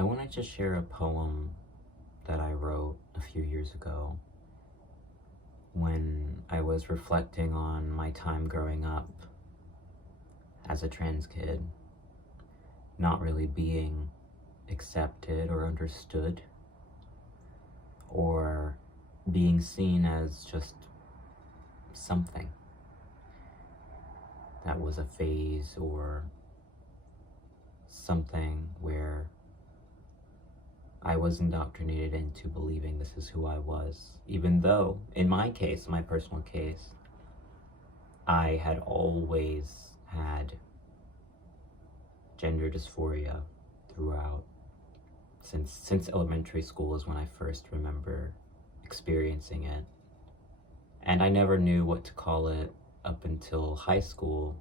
I wanted to share a poem that I wrote a few years ago when I was reflecting on my time growing up as a trans kid, not really being accepted or understood, or being seen as just something that was a phase or something where I was indoctrinated into believing this is who I was, even though, in my case, my personal case, I had always had gender dysphoria throughout. Since elementary school is when I first remember experiencing it. And I never knew what to call it up until high school,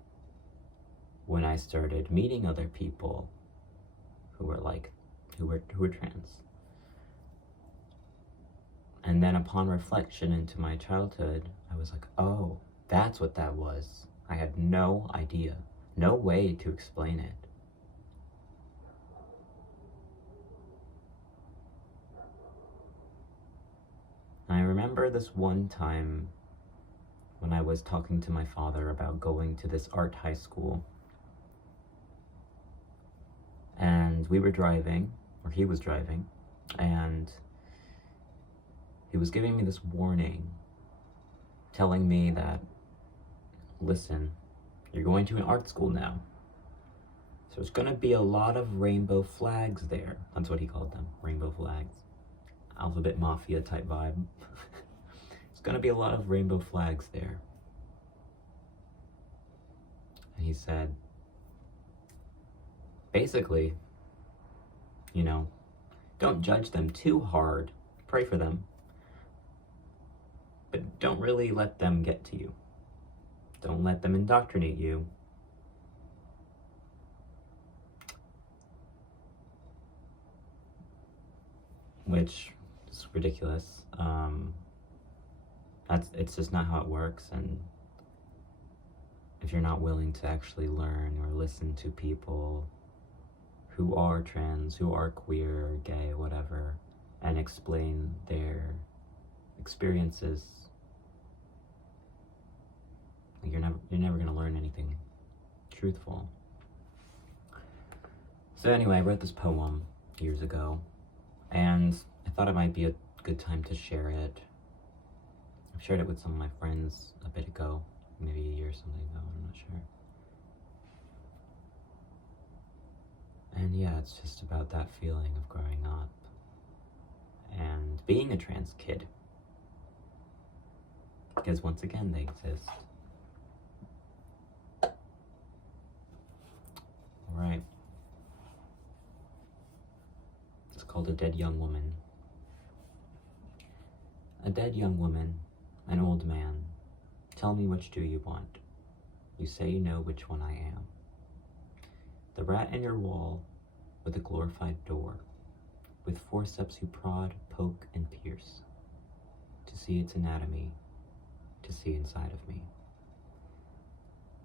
when I started meeting other people who were trans. And then upon reflection into my childhood, I was like, oh, that's what that was. I had no idea, no way to explain it. And I remember this one time when I was talking to my father about going to this art high school. And we were driving, or he was driving, and he was giving me this warning, telling me that, listen, you're going to an art school now. So there's gonna be a lot of rainbow flags there. That's what he called them, rainbow flags. Alphabet Mafia type vibe. There's gonna be a lot of rainbow flags there. And he said, basically, don't judge them too hard. Pray for them. But don't really let them get to you. Don't let them indoctrinate you. Which is ridiculous. It's just not how it works. And if you're not willing to actually learn or listen to people who are trans, who are queer, gay, whatever, and explain their experiences, you're never gonna learn anything truthful. So anyway, I wrote this poem years ago, and I thought it might be a good time to share it. I've shared it with some of my friends a bit ago, maybe a year or something ago, I'm not sure. And yeah, it's just about that feeling of growing up and being a trans kid. Because once again, they exist. Alright. It's called A Dead Young Woman. A dead young woman, an old man, tell me which do you want? You say you know which one I am. The rat in your wall with a glorified door, with forceps you prod, poke, and pierce, to see its anatomy, to see inside of me.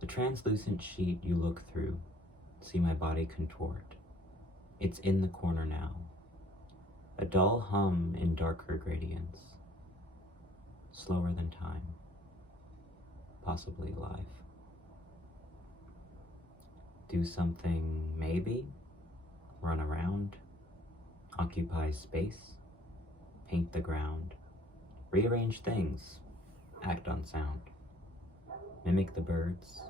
The translucent sheet you look through, see my body contort. It's in the corner now, a dull hum in darker gradients, slower than time, possibly life. Do something, maybe, run around, occupy space, paint the ground, rearrange things, act on sound, mimic the birds,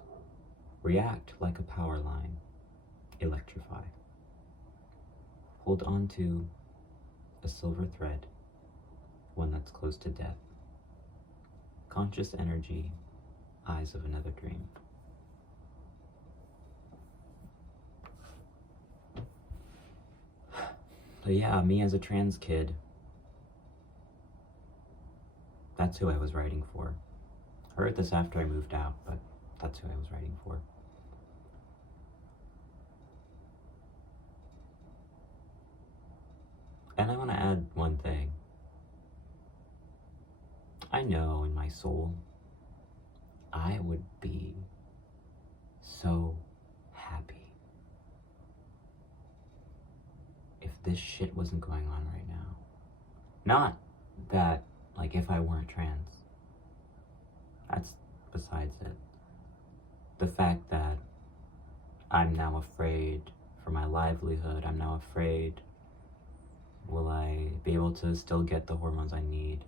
react like a power line, electrify. Hold on to a silver thread, one that's close to death. Conscious energy, eyes of another dream. So yeah, me as a trans kid, that's who I was writing for. I wrote this after I moved out, but that's who I was writing for. And I want to add one thing. I know in my soul, I would be so happy if this shit wasn't going on right now. Not that, like, if I weren't trans. That's besides it. The fact that I'm now afraid for my livelihood, I'm now afraid, will I be able to still get the hormones I need?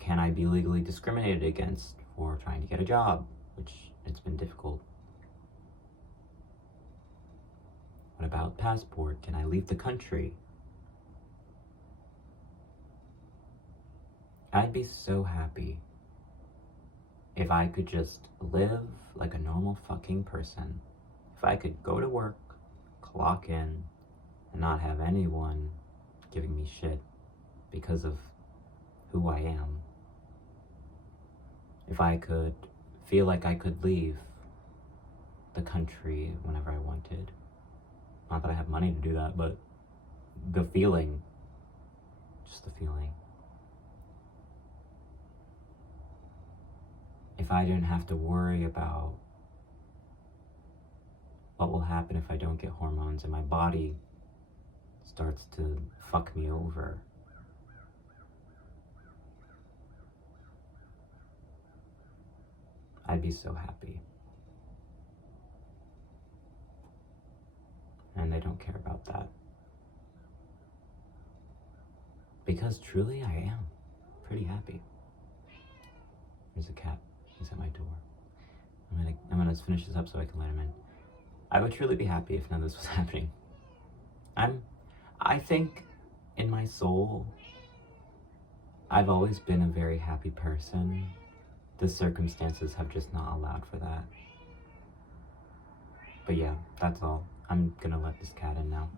Can I be legally discriminated against for trying to get a job? Which, it's been difficult. What about passport? Can I leave the country? I'd be so happy if I could just live like a normal fucking person. If I could go to work, clock in, and not have anyone giving me shit because of who I am. If I could feel like I could leave the country whenever I wanted. Not that I have money to do that, but the feeling, just the feeling. If I didn't have to worry about what will happen if I don't get hormones and my body starts to fuck me over. I'd be so happy. And they don't care about that. Because truly I am pretty happy. There's a cat. He's at my door. I'm gonna finish this up so I can let him in. I would truly be happy if none of this was happening. I think in my soul, I've always been a very happy person. The circumstances have just not allowed for that. But yeah, that's all. I'm gonna let this cat in now.